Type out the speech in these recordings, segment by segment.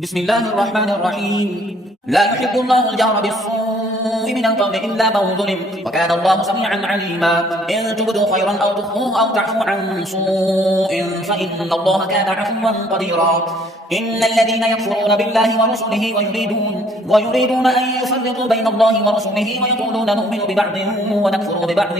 بسم الله الرحمن الرحيم. لا يحب الله الجهر بالسوء من القول إلا من ظلم، وكان الله سميعا عليما. إن تبدوا خيرا أو تخفوه أو تعفوا عن سوء فإن الله كان عفوا قديرا. إن الذين يكفرون بالله ورسله ويريدون أن يفرقوا بين الله ورسله ويقولون نؤمن ببعض ونكفر ببعض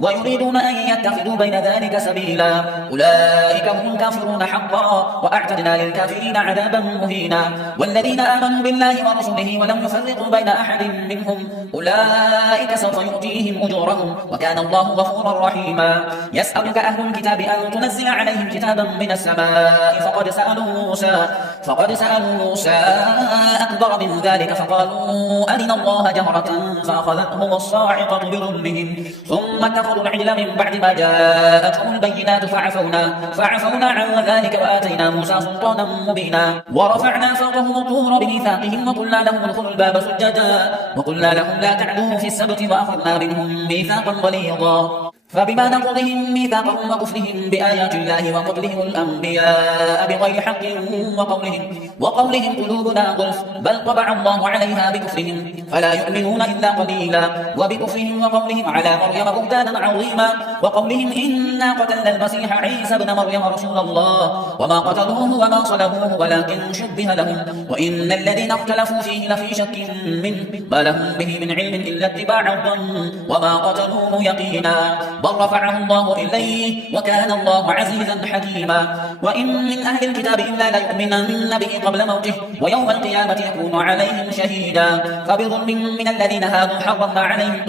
ويريدون أن يتخذوا بين ذلك سبيلا، أولئك هم الكافرون حقا، وأعتدنا للكافرين عذابا مهينا. والذين آمنوا بالله ورسله ولم يفرقوا بين أحد منهم أولئك سوف يؤتيهم أجورهم، وكان الله غفورا رحيما. يسألك أهل الكتاب أن تنزل عليهم كتابا من السماء فقد سألوا موسى أكبر من ذلك فقالوا أرنا الله جهرة فأخذتهم الصاعقة بظلمهم ثم اتخذوا العجل من بعد ما جاءتهم البينات فعفونا عن ذلك وآتينا موسى سلطانا مبينا. ورفعنا فوقهم الطور بميثاقهم وقلنا لهم ادخلوا الباب سجدا وقلنا لهم لا تعدوا في السبت وأخذنا منهم ميثاقا غليظا. فبما نقضهم ميثاقهم وكفرهم بآيات الله وقتلهم الأنبياء بغير حق وقولهم قلوبنا غلف بل طبع الله عليها بكفرهم فلا يؤمنون إلا قليلا. وبكفرهم وقولهم على مريم بهتانا عظيما، وقولهم إنا قتلنا المسيح عيسى ابن مريم رسول الله وما قتلوه وما صلبوه ولكن شبه لهم، وإن الذين اختلفوا فيه لفي شك منه ما لهم به من علم إلا اتباع الظن وما قتلوه يقينا، بل رفعه الله إليه وكان الله عزيزا حكيما. وإن من أهل الكتاب إلا ليؤمنن به قبل موته ويوم القيامة يكون عليهم شهيدا. فبظلم من الذين هادوا حرمنا عليهم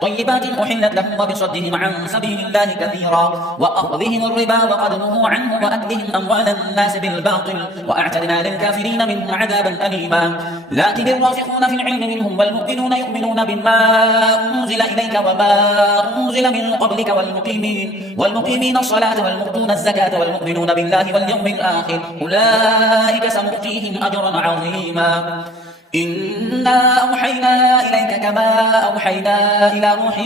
طيبات أحلت لهم وبصدهم عن سبيل الله كثيرا وأخذهم الربا وقد نهوا عنه وأكلهم أموال الناس بالباطل وأعتدنا للكافرين منهم عذابا أليما. لكن الراسخون في العلم منهم والمؤمنون يؤمنون بما أنزل إليك وما أنزل من قبلك والمقيمين الصلاة والمؤتون الزكاة والمؤمنون بالله واليوم الآخر أولئك سنؤتيهم أجرا عظيما. إنا أوحينا إليك كما أوحينا إلى نوح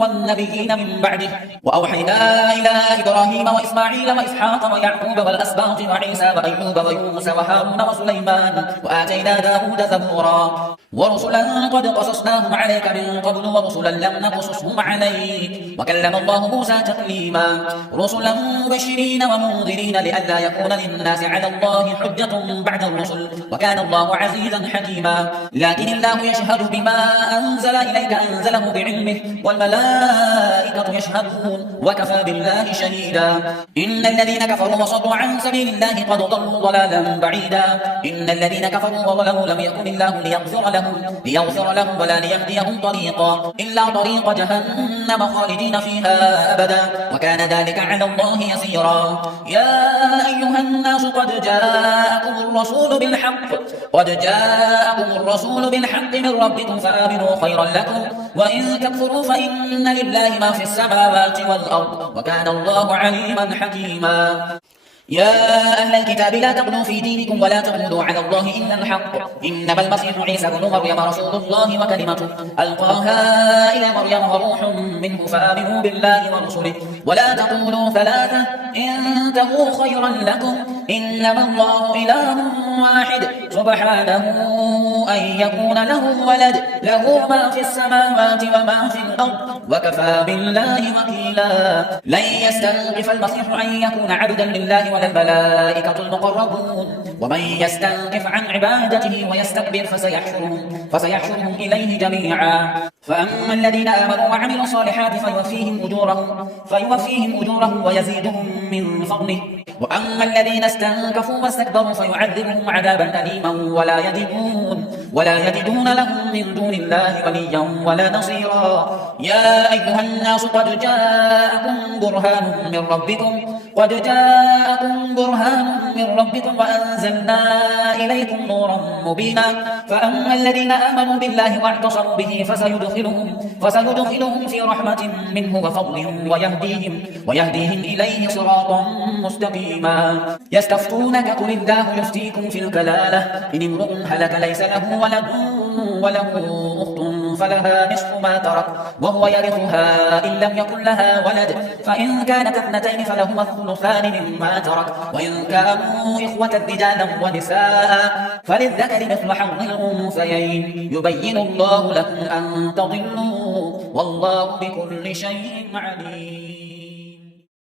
والنبيين من بعده وأوحينا إلى إبراهيم وإسماعيل وإسحاق ويعقوب والأسباط وعيسى وأيوب ويونس وهارون وسليمان وآتينا داود زبورا. ورسلا قد قصصناهم عليك من قبل ورسلا لم نقصصهم عليك وكلم الله موسى تكليما. رسلا مبشرين ومنذرين لئلا يكون للناس على الله حجة بعد الرسل وكان الله عزيزا حكيما. لكن الله يشهد بما أنزل إليك أنزله بعلمه والملائكة يشهدون وكفى بالله شهيدا. إن الذين كفروا وصدوا عن سبيل الله قد ضلوا ضلالا بعيدا. إن الذين كفروا وظلموا لم يكن الله ليغفر لهم ولا ليهديهم طريقا إلا طريق جهنم خالدين فيها أبدا وكان ذلك على الله يسيرا. يا أيها الناس قد جاءكم الرسول بالحق من ربكم فآمنوا خيرا لكم وإن تكفروا فإن لله ما في السماوات والأرض وكان الله عليما حكيما. يا أهل الكتاب لا تغلوا في دينكم ولا تقولوا على الله إلا الحق إنما المسيح عيسى بن مريم رسول الله وكلمته ألقاها إلى مريم وروح منه فآمنوا بالله ورسله ولا تقولوا ثلاثة انتهوا خيرا لكم إنما الله إله واحد سبحانه أن يكون له ولد له ما في السماوات وما في الأرض وكفى بالله وكيلا. لن يستنكف المسيح أن يكون عبدا لله ولا الملائكة المقربون ومن يستنكف عن عبادته ويستكبر فسيحشرهم إليه جميعا. فأما الذين آمنوا وعملوا الصالحات فيوفيهم أجورهم ويزيدهم من فضله وأما الذين استنكفوا واستكبروا فيعذبهم عذابا أليما ولا يجدون لهم من دون الله وليا ولا نصيرا. يا أيها الناس قد جاءكم برهان من ربكم وأنزلنا إليكم نورا مبينا. فأما الذين آمنوا بالله واعتصموا به فسيدخلهم في رحمة منه وفضل ويهديهم إليه صراطا مستقيما. يستفتونك قل الله يفتيكم في الكلالة إن امرؤ هلك ليس له ولد وله أخت فلها نصف ما ترك وهو يرثها إن لم يكن لها ولد، فإن كانت اثنتين فلهما الثلثان مما ترك، وإن كانوا إخوة رجالا ونساء فللذكر مثل حظ الأنثيين، يبين الله لكم أن تضلوا والله بكل شيء عليم.